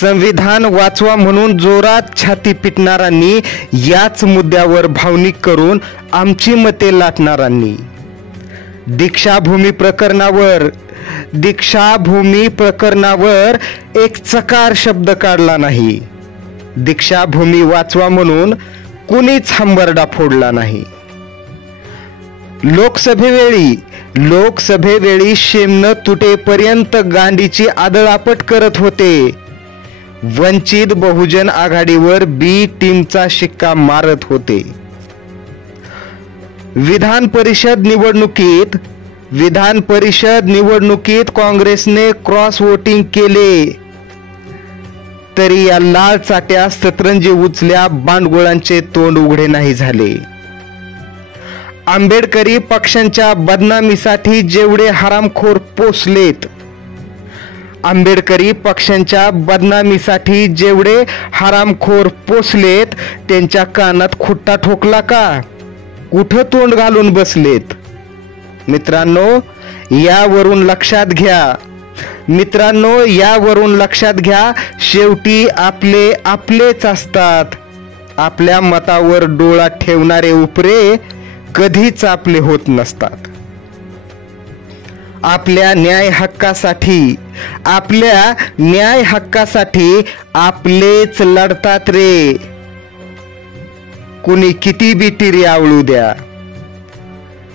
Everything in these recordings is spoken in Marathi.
संविधान वाचवा म्हणून जोरात छाती पिटणाऱ्यांनी, याच मुद्द्यावर भावनिक करून आमची मते लाटणाऱ्यांनी दीक्षाभूमी प्रकरणावर एक चकार शब्द काढला नाही। दीक्षाभूमी वाचवा म्हणून कुणीच हंबरडा फोडला नाही। लोकसभेवेळी शेमन तुटेपर्यंत गांडीची आदळापट करत होते। वंचित बहुजन आघाडीवर बी टीमचा शिक्का मारत होते। विधान परिषद निवडणुकीत काँग्रेसने क्रॉस वोटिंग केले, तरी या लाल चाट्या सतरंजी उचल्या बांडगुळांचे तोंड उघडे नाही झाले। आंबेडकरी पक्षांच्या बदनामीसाठी जेवढे हरामखोर पोचलेत, त्यांच्या कानात खुट्टा ठोकला का? कुठं तोंड घालून बसलेत? मित्रांनो, यावरून लक्षात घ्या, शेवटी आपलेच असतात। आपल्या मतावर डोळा ठेवणारे उपरे कधीच आपले होत नसतात। आपल्या न्याय हक्कासाठी आपलेच लढतात रे। कुणी किती बी टिरी आवळू द्या,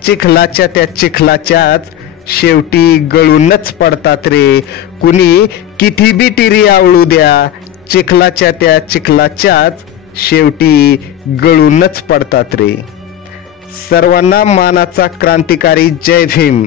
चिखलाच्याच शेवटी गळूनच पडतात रे। कुणी किती बी टिरी आवळू द्या, चिखलाच्याच शेवटी गळूनच पडतात रे। सर्वांना मानाचा क्रांतिकारी जय भीम।